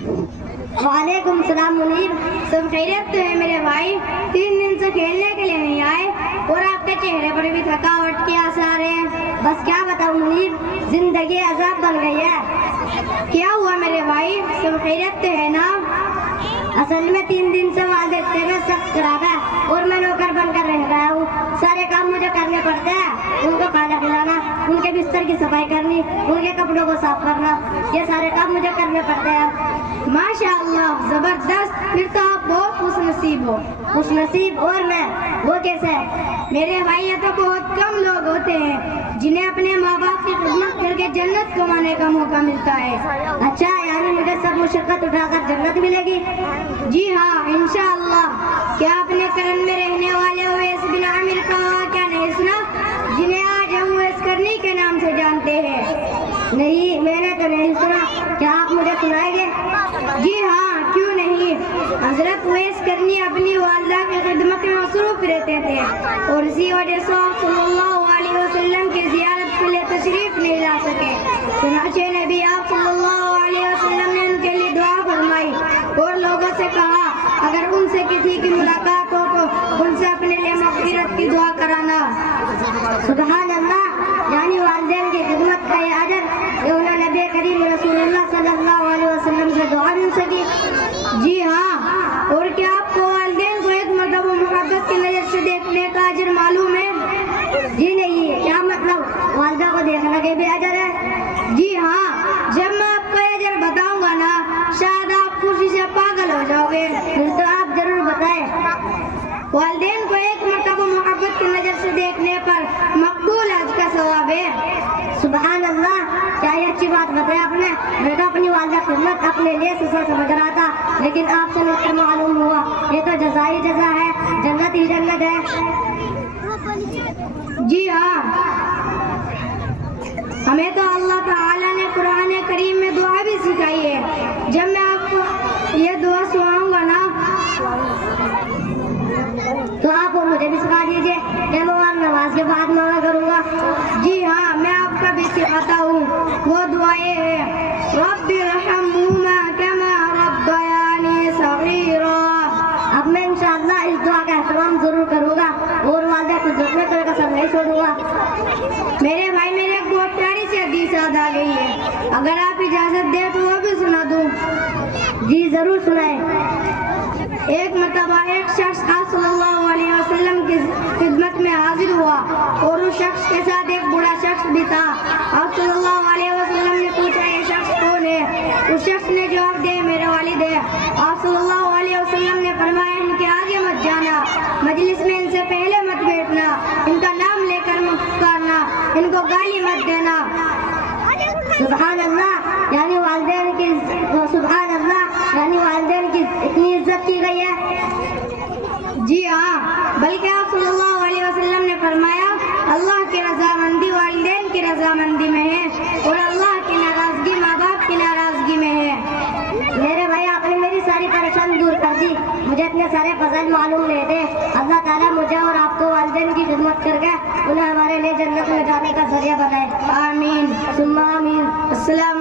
वालेकुम सलाम मुनीर, सब खैरियत तो है मेरे भाई? 3 दिन से खेलने के लिए नहीं आए और आपके चेहरे पर भी थकावट के आसार हैं। बस क्या बताऊं मुनीर, जिंदगी अजाब बन गई है। क्या हुआ मेरे भाई, सब खैरियत तो है ना? असल में 3 दिन से वाल देखते हुए सख्त खराब है और मैं नौकर बनकर रह रहा हूँ। सारे काम मुझे करने पड़ते हैं, उनको खाना खिलाना, उनके बिस्तर की सफाई करनी, उनके कपड़ों को साफ करना, ये सारे काम मुझे करने पड़ते हैं। माशाअल्लाह, जबरदस्त, फिर तो आप बहुत खुशनसीब हो। खुशनसीब और मैं, वो कैसे? मेरे भाई ये तो बहुत कम लोग होते हैं जिन्हें अपने माँ बाप की खिदमत करके जन्नत कमाने का मौका मिलता है। अच्छा, यानी मुझे सब मुशक्कत उठाकर जन्नत मिलेगी? जी हाँ, इंशाअल्लाह। क्या आपने करन में रहने वाले उवैस बिन आमिर का क्या नहीं सुना, जिन्हें आज हम उवैस करनी के नाम से जानते हैं? नहीं, मैंने तो नहीं सुना। क्या आप मुझे सुनाएंगे? जी हाँ, क्यों नहीं। हजरत उवैस करनी अपनी वालिदा की खिदमत में मसरूफ रहते थे और इसी वजह से आप सल्लल्लाहु अलैहि वसल्लम की जियारत के लिए तशरीफ नहीं ला सके। चुनांचे नबी आप सल्लल्लाहु अलैहि वसल्लम ने उनके लिए दुआ फरमाई और लोगों से कहा, अगर उनसे किसी की मुलाकात हो तो उनसे अपने लिए मग़फ़िरत की दुआ कराना। सुभान अल्लाह, यानी वालिदैन की खिदमत का ये अजर ये उन्हें नबी करीम रसूलुल्लाह सल्लल्लाहु अलैहि वसल्लम से दुआ मिल सकी। जी हाँ, और क्या आपको वालिदैन को एक मतलब मोहब्बत की नज़र से देखने का अजर मालूम है? जी नहीं। क्या मतलब, वालिदा को देखने के भी अजर है? जी हाँ, जब मैं आपको ये अजर बताऊंगा ना, शायद आप खुशी से पागल हो जाओगे। फिर तो आप जरूर बताएं। वालिदैन को एक मतलब मोहब्बत की नज़र से देखने पर मकबूल हज का सवाब है। सुभान अल्लाह, क्या ये अच्छी बात बताई आपने। मैं तो अपनी वालिदा खिदमत अपने लिए से समझ रहा था, लेकिन आपसे मिलकर मालूम हुआ ये तो जज़ा ही जज़ा है, जन्नत ही जन्नत है। जी हाँ, हमें तो अल्लाह ताला ने कुरान करीम में दुआ भी सिखाई है। जब मैं आपको ये दुआ सुनाऊंगा ना तो आप मुझे भी सिखा दीजिए। मैं नमाज के बाद मांगा करूँगा। जी हाँ, मैं आपका भी सिखाता हूँ। वो दुआएं हैं, रब्बि रहम्हुमा कमा रब्बयानी सगीरा। अब मैं इंशाअल्लाह इस दुआ का एहतराम जरूर करूँगा और वालिदा को झुकने का कसम नहीं छोड़ूंगा। मेरे भाई, मेरे एक बहुत प्यारी सी हदीस याद आ गई है, अगर आप इजाजत दें तो वो भी सुना दूं। जी जरूर सुनाए। एक मरतबा एक शख्स आप सल्लल्लाहु अलैहि वसल्लम की खिदमत में हाजिर हुआ और उस शख्स के साथ एक बूढ़ा शख्स भी था। आप सल्लल्लाहु अलैहि वसल्लम ने पूछा, ये शख्स कौन है? उस शख्स ने जवाब दिया, मेरे वालिद है। आप सल्लल्लाहु अलैहि वसल्लम ने फरमाया, इनके आगे मत जाना, मजलिस में इनसे पहले मत बैठना, इनका नाम लेकर मत पुकारना, इनको गाली मत देना। सुभान अल्लाह, यानी वालिदैन की सुभान अल्लाह, यानी वालिदैन की इतनी इज्जत की गई है। जी हाँ, बल्कि आप सल्लल्लाहु अलैहि वसल्लम ने फरमाया, अल्लाह की रजामंदी वालिदैन की रजामंदी में है और अल्लाह की नाराजगी माँ बाप की नाराजगी में है। मेरे भाई, आपने मेरी सारी परेशानी दूर कर दी। मुझे इतने सारे फज़ाइल मालूम नहीं थे। अल्लाह ताला मुझे और आपको वालिदैन की खिदमत करके उन्हें हमारे लिए जन्नत में जाने का जरिया बनाए। आमीन सुम्मा आमीन। अस्सलाम